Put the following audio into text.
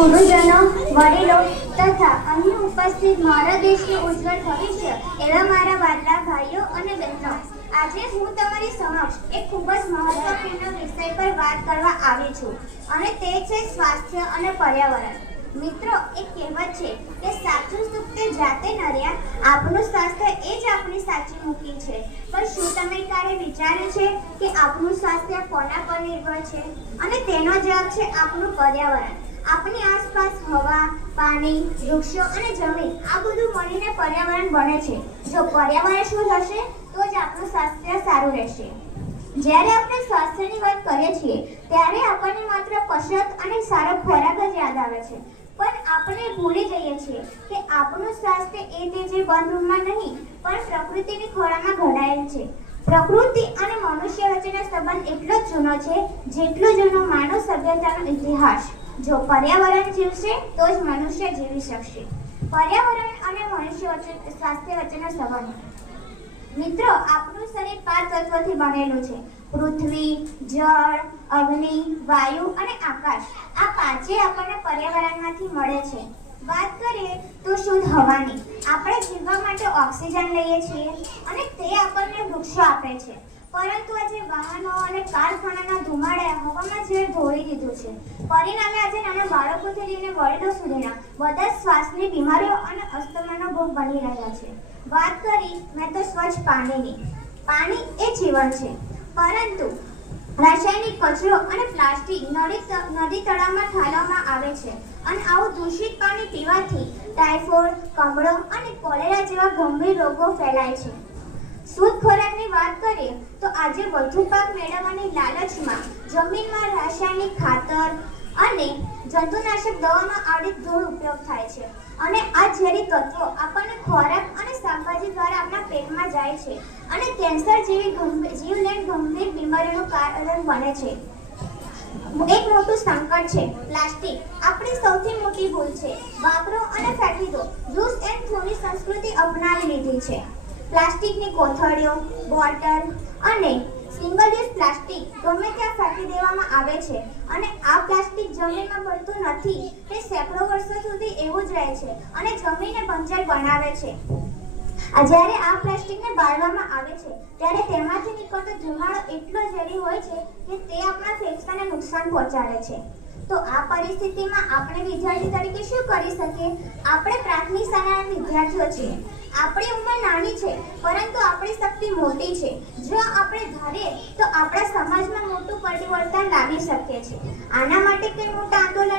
ગુરુજનો, વડીલો તથા અહીં ઉપસ્થિત મારા દેશનું ઉજ્જવળ ભવિષ્ય એવા મારા વાલા ભાઈઓ અને બહેનો, આજે હું તમારી સમક્ષ એક ખૂબ જ મહત્વપૂર્ણ વિષય પર વાત કરવા આવી છું અને તે છે સ્વાસ્થ્ય અને પર્યાવરણ. મિત્રો, એક કહેવત છે કે સાચું સુખ તે જાતે નર્યા, આપણું સ્વાસ્થ્ય એ જ આપણી સાચી મૂકી છે. પણ શું તમે ક્યારે વિચાર્યું છે કે આપણું સ્વાસ્થ્ય કોના પર નિર્ભર છે? અને તેનો જવાબ છે આપણું પર્યાવરણ. આપણી આસપાસ હવા, પાણી, વૃક્ષો અને જમીન આ બધું મળીને પર્યાવરણ બને છે. જો પર્યાવરણ શુદ્ધ હશે તો જ આપણું સ્વાસ્થ્ય સારું રહેશે. જ્યારે આપણે સ્વાસ્થ્યની વાત કરીએ છીએ ત્યારે આપણને માત્ર કસરત અને સારો ખોરાક જ યાદ આવે છે. પણ આપણે ભૂલી જઈએ છીએ કે આપણું સ્વાસ્થ્ય એ તે જે બંધ રૂમમાં નહીં પણ પ્રકૃતિની ખોળામાં ઘડાયેલ છે. પ્રકૃતિ અને મનુષ્ય વચ્ચેનો સંબંધ એટલો જ જૂનો છે જેટલો જૂનો માનવ સભ્યતાનો ઇતિહાસ. જો પર્યાવરણ જીવશે તો જ મનુષ્ય જીવી શકશે. પર્યાવરણ અને મનુષ્ય વચ્ચે સ્વાસ્થ્ય વચ્ચેનો સંબંધ. મિત્રો, આપણું શરીર 5 તત્વોથી બનેલું છે: પૃથ્વી, જળ, અગ્નિ, વાયુ અને આકાશ. આ પાંચે આપણને પર્યાવરણમાંથી મળે છે. વાત કરીએ તો શુદ્ધ હવાની. આપણે જીવવા માટે ઓક્સિજન લઈએ છીએ અને તે આપણને વૃક્ષો આપે છે. પરંતુ આજે વાહનો અને કારખાનાના ધુમાડાએ હવામાં ઝેર ઢોળી દીધું છે. પરિણામે આજે નાના બાળકોથી લઈને વડીલો સુધીના બધા શ્વાસની બીમારીઓ અને અસ્થમાનો ભોગ બની રહ્યા છે. વાત કરી મેં તો સ્વચ્છ પાણીની. પાણી એ જીવન છે, પરંતુ રાસાયણિક કચરો અને પ્લાસ્ટિક નદી તળાવમાં ઠાલવવામાં આવે છે અને આવું દૂષિત પાણી પીવાથી ટાઇફોઇડ, કમળો અને કોલેરા જેવા ગંભીર રોગો ફેલાય છે. શુદ્ધ ખોરાકની વાત કરીએ તો આજે વધુ પાક મેળવવાની લાલચમાં જમીનમાં રાસાયણિક ખાતર અને જંતુનાશક દવાનો આડેધડ ઉપયોગ થાય છે અને આ ઝેરી તત્વો આપણને ખોરાક અને શાકભાજી દ્વારા આપણા પેટમાં જાય છે અને કેન્સર જેવી જીવલેણ ગંભીર બીમારીઓનું કારણ બને છે. એક મોટું સંકટ છે પ્લાસ્ટિક. આપણી સૌથી મોટી ભૂલ છે વાપરો અને ફેંકી દો યુઝ એન્ડ થ્રોની સંસ્કૃતિ અપનાવી લીધી છે. પ્લાસ્ટિકની કોથળીઓ, બોટલ અને સિંગલ યુઝ પ્લાસ્ટિક ગમે ત્યાં ફેંકી દેવામાં આવે છે અને આ પ્લાસ્ટિક જમીનમાં ભળતું નથી. તે સેંકડો વર્ષો સુધી એવું જ રહે છે અને જમીનને બંજર બનાવે છે. જ્યારે આ પ્લાસ્ટિકને બાળવામાં આવે છે ત્યારે તેમાંથી નીકળતો ધુમાડો એટલો ઝેરી હોય છે કે તે આપણા ફેફસાને નુકસાન પહોંચાડે છે. તો આ પરિસ્થિતિમાં આપણે વિદ્યાર્થી તરીકે શું કરી શકીએ? આપણે પ્રાથમિક શાળાના વિદ્યાર્થીઓ છીએ. આપણી ઉંમર નાની છે પરંતુ આપણી શક્તિ મોટી છે. જો આપણે ધારીએ તો આપણા સમાજમાં મોટું પરિવર્તન લાવી શકીએ છીએ. આના માટે કંઈ મોટા આંદોલન